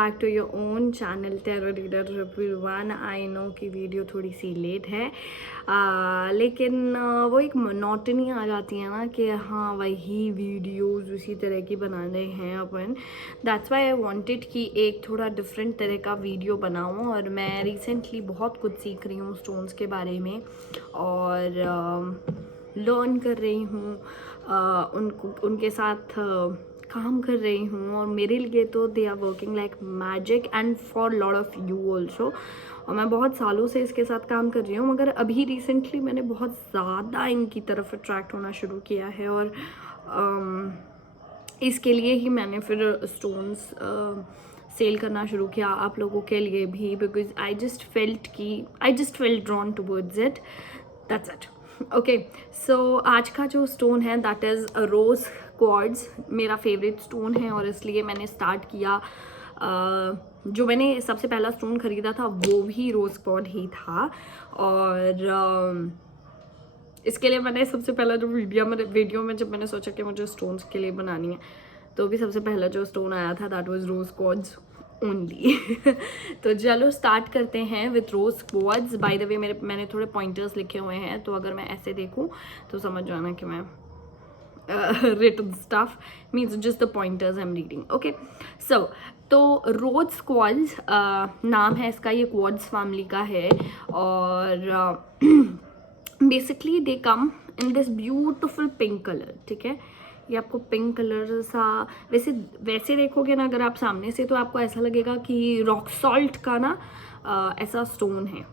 Back to your own channel tarot reader review one. I know कि video थोड़ी सी late है, लेकिन वो एक मोनोटनी आ जाती है ना कि हाँ वही वीडियोस उसी तरह की बनाने हैं अपन। दैट्स वाई आई वांटेड कि एक थोड़ा डिफरेंट तरह का वीडियो बनाऊँ। और मैं रिसेंटली बहुत कुछ सीख रही हूँ स्टोन्स के बारे में और लर्न कर रही हूँ, उनके साथ काम कर रही हूँ। और मेरे लिए तो they are working like magic and for lot of you also. और मैं बहुत सालों से इसके साथ काम कर रही हूँ, मगर अभी रिसेंटली मैंने बहुत ज़्यादा इनकी तरफ अट्रैक्ट होना शुरू किया है। और इसके लिए ही मैंने फिर स्टोन्स सेल करना शुरू किया आप लोगों के लिए भी, because I just felt drawn towards it. That's it. Okay, so आज का जो स्टोन है दैट इज़ रोज़ क्वार्ट्ज। मेरा फेवरेट स्टोन है और इसलिए मैंने स्टार्ट किया। जो मैंने सबसे पहला स्टोन ख़रीदा था वो भी रोज़ क्वार्ट्ज ही था। और इसके लिए मैंने सबसे पहला जो वीडियो में जब मैंने सोचा कि मुझे स्टोन्स के लिए बनानी है, तो भी सबसे पहला जो स्टोन आया था that was rose quartz only. तो चलो स्टार्ट करते हैं with rose quartz. By the way मैंने थोड़े पॉइंटर्स लिखे हुए हैं, तो अगर मैं ऐसे देखूं तो समझ जाना कि मैं written stuff means just the pointers I'm reading. Okay, so तो रोज़ क्वार्ट्ज नाम है इसका, ये क्वार्ट्ज फैमिली का है। और basically they come in this beautiful pink colour. ठीक है, ये आपको पिंक कलर सा वैसे देखोगे ना अगर आप सामने से, तो आपको ऐसा लगेगा कि रॉक सॉल्ट का ना ऐसा स्टोन है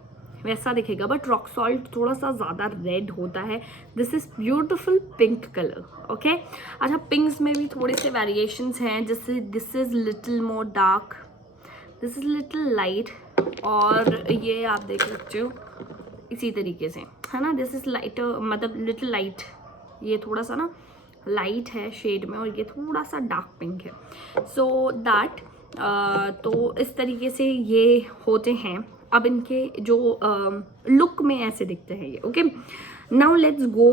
वैसा दिखेगा, बट रॉक सॉल्ट थोड़ा सा ज़्यादा रेड होता है। This is beautiful pink colour. Okay, अच्छा पिंक्स में भी थोड़े से वेरिएशंस हैं, जैसे this is little more dark, this is little light, और ये आप देख सकते हो इसी तरीके से, है ना। दिस इज़ लाइट, मतलब लिटिल लाइट, ये थोड़ा सा ना लाइट है शेड में, और ये थोड़ा सा डार्क पिंक है। सो दैट तो इस तरीके से ये होते हैं। अब इनके जो लुक में ऐसे दिखते हैं ये। Okay, now let's go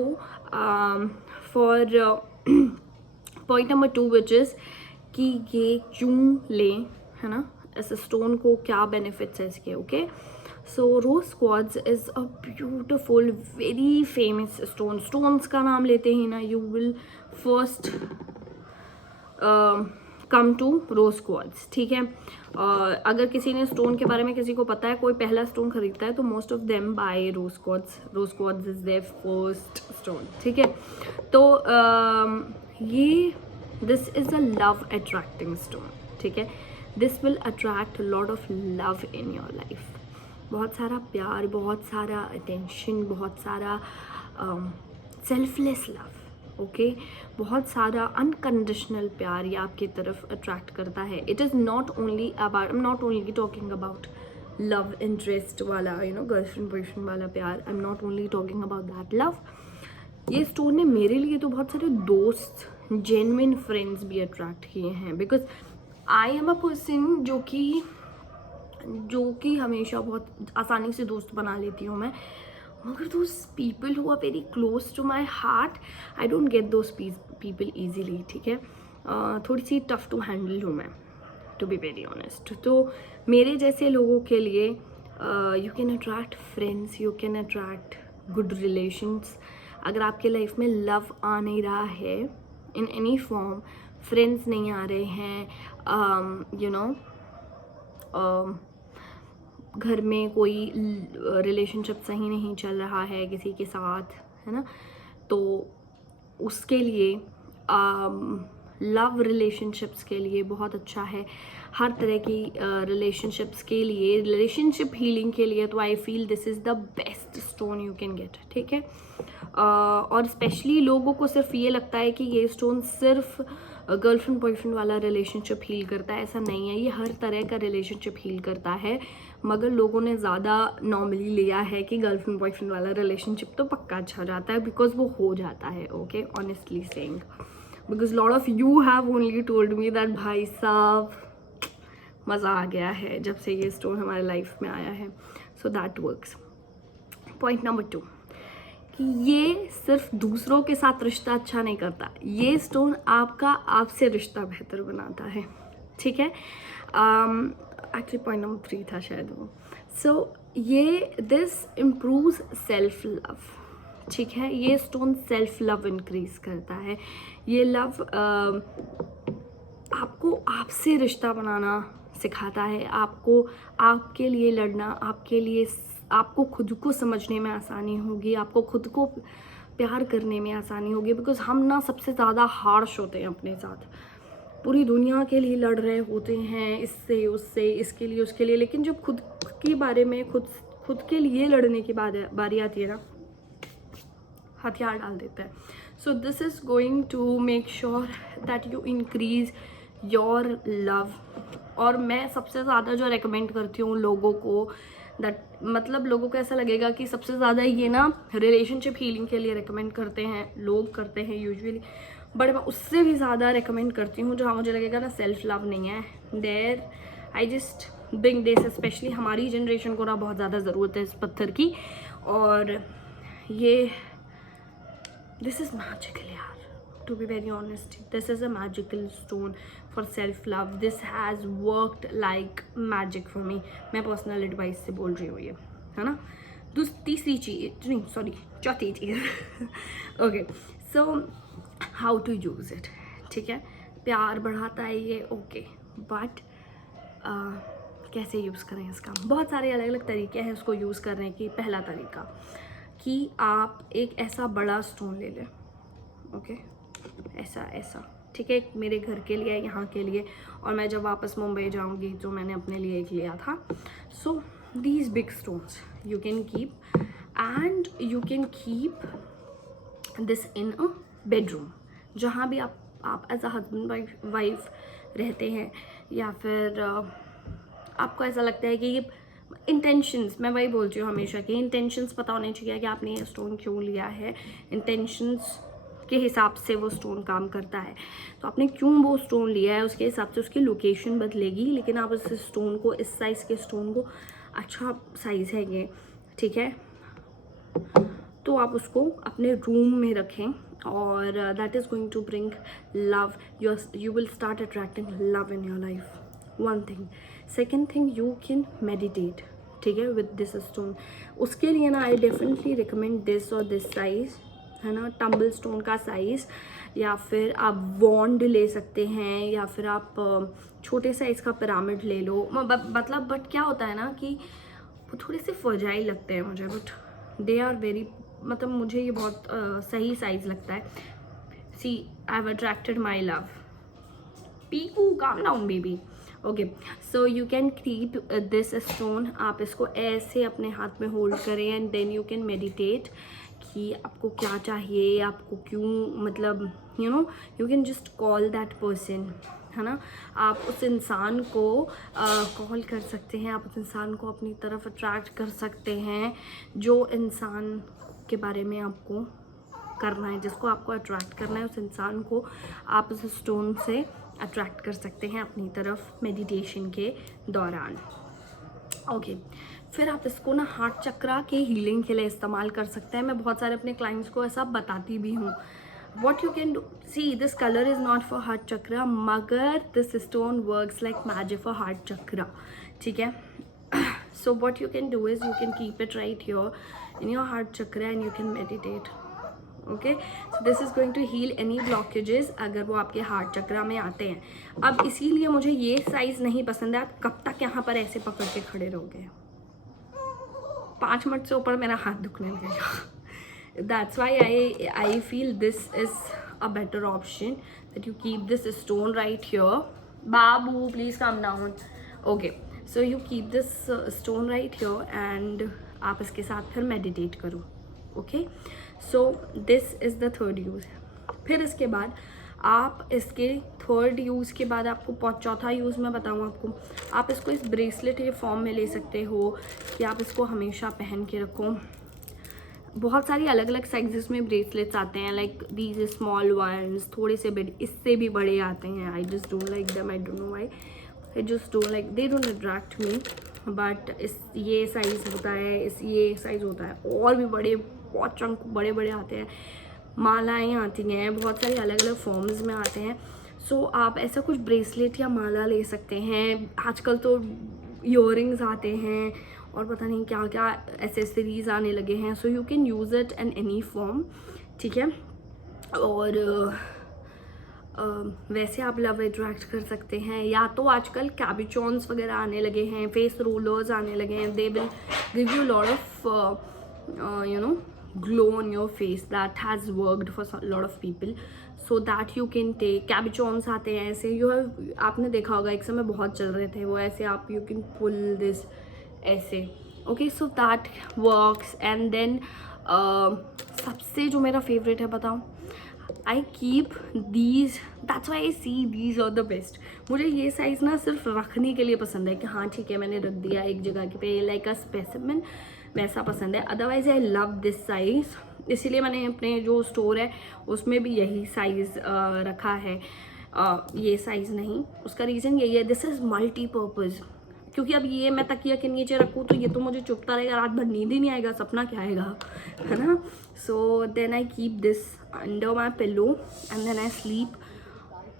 for point number 2 which is कि ये क्यों लें, है ना, इस स्टोन को क्या बेनिफिट्स है इसके। Okay, so rose quartz is a beautiful very famous stone. Stones का नाम लेते ही ना you will first come to rose quartz. ठीक है, अगर किसी ने स्टोन के बारे में किसी को पता है, कोई पहला स्टोन खरीदता है, तो most of them buy rose quartz. Rose quartz is their first stone. ठीक है, तो ये this is a love attracting stone. ठीक है, this will attract lot of love in your life. बहुत सारा प्यार, बहुत सारा अटेंशन, बहुत सारा सेल्फलेस लव। ओके, बहुत सारा अनकंडीशनल प्यार ये आपकी तरफ अट्रैक्ट करता है। It is not only about, I am not only talking about love interest वाला, यू नो, गर्लफ्रेंड बॉयफ्रेंड वाला प्यार। I am not only talking about that love. ये स्टोन ने मेरे लिए तो बहुत सारे दोस्त, जेन्युइन फ्रेंड्स भी अट्रैक्ट किए हैं, because I am a person जो कि हमेशा बहुत आसानी से दोस्त बना लेती हूँ मैं, मगर those people who are very close to my heart, I don't get those people easily. ठीक है, थोड़ी सी टफ टू हैंडल हूँ मैं, टू बी वेरी ऑनेस्ट। तो मेरे जैसे लोगों के लिए you can attract friends, you can attract good relations. अगर आपके लाइफ में लव आ नहीं रहा है इन एनी फॉर्म, फ्रेंड्स नहीं आ रहे हैं, यू नो, घर में कोई रिलेशनशिप सही नहीं चल रहा है किसी के साथ, है ना, तो उसके लिए लव रिलेशनशिप्स के लिए बहुत अच्छा है। हर तरह की रिलेशनशिप्स के लिए, रिलेशनशिप हीलिंग के लिए, तो I feel this is the best stone you can get. ठीक है, और स्पेशली लोगों को सिर्फ ये लगता है कि ये स्टोन सिर्फ गर्लफ्रेंड बॉयफ्रेंड वाला रिलेशनशिप हील करता है। ऐसा नहीं है, ये हर तरह का रिलेशनशिप हील करता है, मगर लोगों ने ज़्यादा नॉर्मली लिया है कि गर्लफ्रेंड बॉयफ्रेंड वाला रिलेशनशिप तो पक्का अच्छा जाता है, बिकॉज वो हो जाता है। Okay, honestly saying, because lot of you have only told me that भाई साहब मज़ा आ गया है जब से ये स्टोन हमारे लाइफ में आया है। So that works. Point number 2 कि ये सिर्फ दूसरों के साथ रिश्ता अच्छा नहीं करता, ये स्टोन आपका आपसे रिश्ता बेहतर बनाता है। ठीक है। एक्चुअली पॉइंट नंबर 3 था शायद वो। सो ये दिस इम्प्रूव्स सेल्फ लव, ठीक है। ये स्टोन सेल्फ लव इंक्रीज करता है। ये लव आपको आपसे रिश्ता बनाना सिखाता है, आपको आपके लिए लड़ना, आपके लिए आपको खुद को समझने में आसानी होगी, आपको खुद को प्यार करने में आसानी होगी। बिकॉज हम ना सबसे ज़्यादा हार्श होते हैं अपने साथ, पूरी दुनिया के लिए लड़ रहे होते हैं, इससे उससे, इसके लिए उसके लिए, लेकिन जब खुद के बारे में खुद के लिए लड़ने की बारी आती है ना, हथियार डाल देता है। So this is going to make sure that you increase your love. और मैं सबसे ज़्यादा जो रेकमेंड करती हूँ लोगों को, दैट मतलब लोगों को ऐसा लगेगा कि सबसे ज़्यादा ये ना रिलेशनशिप हीलिंग के लिए रेकमेंड करते हैं, लोग करते हैं यूजुअली, बट मैं उससे भी ज़्यादा रेकमेंड करती हूँ जहाँ मुझे लगेगा ना सेल्फ लव नहीं है, there I just bring this. Specially हमारी जनरेशन को ना बहुत ज़्यादा ज़रूरत है इस पत्थर की। और ये दिस इज़ मैजिकल यार, to be very honest, this is a magical stone for self love. This has worked like magic for me. मैं पर्सनल एडवाइस से बोल रही हूँ ये, है ना। तीसरी चीज़ नहीं, सॉरी, चौथी चीज़ okay, so how to use it, ठीक है। प्यार बढ़ाता है ये, ओके, बट कैसे यूज़ करें इसका? बहुत सारे अलग अलग तरीके हैं उसको यूज़ करने की। पहला तरीका कि आप एक ऐसा बड़ा स्टोन ले लें, ओके, ऐसा, ठीक है, मेरे घर के लिए, यहाँ के लिए, और मैं जब वापस मुंबई जाऊँगी तो मैंने अपने लिए एक लिया था। So these big stones you can keep, and you can keep this in a bedroom, जहाँ भी आप एज अ हस्बैंड वाइफ रहते हैं, या फिर आपको ऐसा लगता है कि ये इंटेंशंस, मैं वही बोलती हूँ हमेशा कि इंटेंशंस पता होने चाहिए कि आपने ये स्टोन क्यों लिया है। इंटेंशंस के हिसाब से वो स्टोन काम करता है। तो आपने क्यों वो स्टोन लिया है उसके हिसाब से उसकी लोकेशन बदलेगी, लेकिन आप उस स्टोन को, इस साइज़ के स्टोन को, अच्छा साइज़ है ये, ठीक है, तो आप उसको अपने रूम में रखें, और that is going to bring love. You will start attracting love in your life, one thing. Second thing, you can meditate, ठीक है, विद दिस स्टोन। उसके लिए ना आई डेफिनेटली रिकमेंड दिस और दिस साइज़, है ना, टम्बल स्टोन का size, या फिर आप वॉन्ड ले सकते हैं, या फिर आप छोटे साइज़ का पिरामिड ले लो। मतलब बट क्या होता है ना कि वो थोड़े से फर्जाइल लगते हैं मुझे, बट दे आर वेरी, मतलब मुझे ये बहुत सही साइज़ लगता है। See I have attracted my love. Piku, calm down baby. Okay, so you can keep this stone. आप इसको ऐसे अपने हाथ में होल्ड करें, and then you can meditate कि आपको क्या चाहिए, आपको क्यों, मतलब you know, you can just call that person, है ना। आप उस इंसान को कॉल कर सकते हैं, आप उस इंसान को अपनी तरफ अट्रैक्ट कर सकते हैं, जो इंसान के बारे में आपको करना है, जिसको आपको अट्रैक्ट करना है, उस इंसान को आप उस स्टोन से अट्रैक्ट कर सकते हैं अपनी तरफ मेडिटेशन के दौरान। ओके, फिर आप इसको ना हार्ट चक्रा के हीलिंग के लिए इस्तेमाल कर सकते हैं। मैं बहुत सारे अपने क्लाइंट्स को ऐसा बताती भी हूँ। what you can do, see, this color is not for heart chakra, मगर this stone works like magic for heart chakra, ठीक है। so what you can do is you can keep it right here in your heart chakra and you can meditate, okay, so this is going to heal any blockages अगर वो आपके heart चक्रा में आते हैं। अब इसीलिए मुझे ये साइज नहीं पसंद है। आप कब तक यहाँ पर ऐसे पकड़ के खड़े रहोगे? 5 मिनट से ऊपर मेरा हाथ दुखने लगेगा। That's why I feel this is a better option, that you keep this stone right here. Babu, please calm down. Okay, so you keep this stone right here and आप इसके साथ फिर meditate करो। Okay, so this is the third use. फिर इसके बाद आप इसके थर्ड यूज़ के बाद आपको चौथा यूज़ मैं बताऊँ आपको। आप इसको इस ब्रेसलेट के फॉर्म में ले सकते हो, कि आप इसको हमेशा पहन के रखो। बहुत सारी अलग अलग साइजेस में ब्रेसलेट्स आते हैं, लाइक दीज स्मॉल वंस, थोड़े से बड़े, इससे भी बड़े आते हैं। I just don't like them, I don't know why, I just don't like, they don't attract me, but इस ये साइज़ होता है, ये साइज़ होता है, और भी बड़े, बहुत चंक बड़े बड़े आते हैं, मालाएँ आती हैं, बहुत सारी अलग अलग फॉर्म्स में आते हैं। सो आप ऐसा कुछ ब्रेसलेट या माला ले सकते हैं। आजकल तो ईयरिंग्स आते हैं और पता नहीं क्या क्या एसेसरीज आने लगे हैं, सो you can use it in any form, ठीक है। और वैसे आप लव अट्रैक्ट कर सकते हैं, या तो आजकल कैबिचॉन्स वगैरह आने लगे हैं, फेस रोलर्स आने लगे हैं, they will give you lot of you know glow on your face that has worked for a lot of people, so that you can take cabochons आते हैं ऐसे, you have, आपने देखा होगा एक समय बहुत चल रहे थे वो ऐसे, आप you can pull this ऐसे, okay, so that works। and then सबसे जो मेरा favorite है बताऊँ, I keep these, that's why I see these are the best। मुझे ये साइज़ ना सिर्फ रखने के लिए पसंद है कि हाँ ठीक है मैंने रख दिया एक जगह के पे, लाइक अ स्पेसिमेन, वैसा पसंद है। Otherwise I love this size, इसीलिए मैंने अपने जो स्टोर है उसमें भी यही साइज़ रखा है, ये साइज़ नहीं। उसका रीज़न यही है, दिस इज़ मल्टीपर्पज़, क्योंकि अब ये मैं तकिया के नीचे रखूँ तो ये तो मुझे चुभता रहेगा, रात भर नींद ही नहीं आएगा, सपना क्या आएगा, है ना। So then I keep this under my pillow and then I sleep,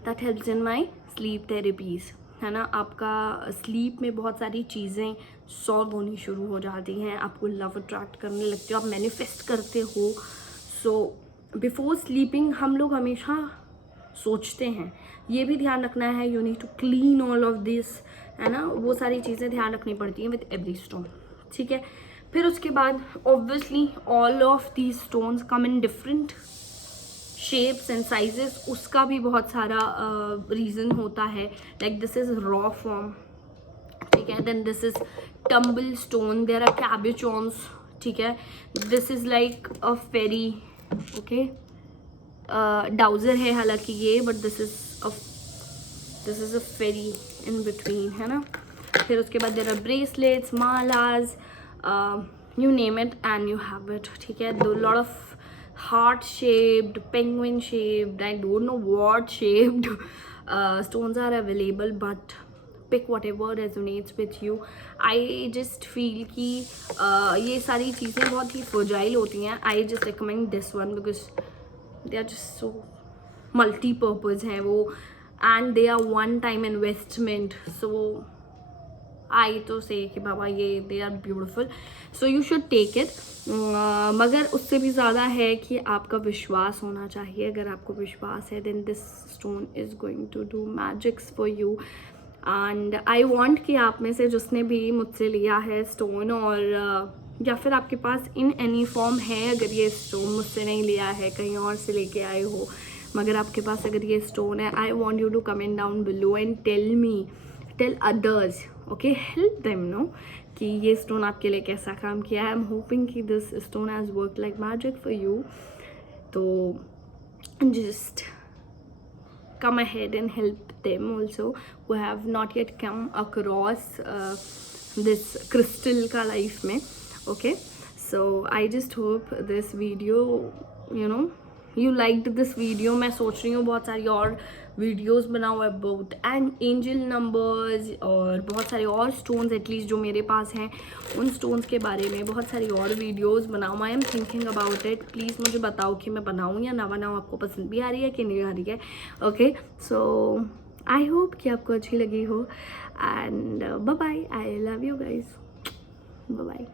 that helps in my sleep therapies, है ना। आपका स्लीप में बहुत सारी चीज़ें सॉल्व होनी शुरू हो जाती हैं, आपको लव अट्रैक्ट करने लगते हो, आप मैनिफेस्ट करते हो। सो बिफोर स्लीपिंग हम लोग हमेशा सोचते हैं, ये भी ध्यान रखना है, you need to clean all of this, है ना, वो सारी चीज़ें ध्यान रखनी पड़ती हैं विद एवरी स्टोन, ठीक है। फिर उसके बाद obviously all of these stones come in different shapes and sizes, उसका भी बहुत सारा रीज़न होता है, like this is raw form, ठीक है। Then this is tumble stone, there are cabochons, ठीक है। This is like a fairy, okay, dowser है हालांकि ये, but this is a fairy in between, है ना। फिर उसके बाद there are bracelets, malas, you name it and you have it, ठीक है। दो lot of heart shaped, penguin shaped, I don't know what shaped stones are available, but pick whatever resonates with you। I just feel कि ये सारी चीज़ें बहुत ही fragile होती हैं। I just recommend this one because they are just so multi-purpose हैं वो, and they are one time investment, so आई तो से कि बाबा ये they are beautiful, so you should take it. मगर उससे भी ज़्यादा है कि आपका विश्वास होना चाहिए। अगर आपको विश्वास है then this stone is going to do magics for you. And I want कि आप में से जिसने भी मुझसे लिया है स्टोन, और या फिर आपके पास इन एनी फॉर्म है, अगर ये स्टोन मुझसे नहीं लिया है, कहीं और से लेके आए हो, मगर आपके पास अगर ये स्टोन है, I want you to comment down below and tell others, okay, help them know कि ये स्टोन आपके लिए कैसा काम किया है। आई एम होपिंग कि this stone has work like magic for you. तो just come ahead and help them also who have not yet come across this crystal ka life mein, okay। So I just hope this video, you know, you liked this video। मैं सोच रही हूँ बहुत सारी और videos बनाऊँ about and angel numbers और बहुत सारे और स्टोन्स एटलीस्ट जो मेरे पास हैं, उन स्टोन्स के बारे में बहुत सारी और वीडियोस बनाऊँ। I am thinking about it. Please मुझे बताओ कि मैं बनाऊँ या ना बनाऊँ, आपको पसंद भी आ रही है कि नहीं आ रही है, ओके। सो आई होप कि आपको अच्छी लगी हो, and bye bye, I love you guys, bye bye.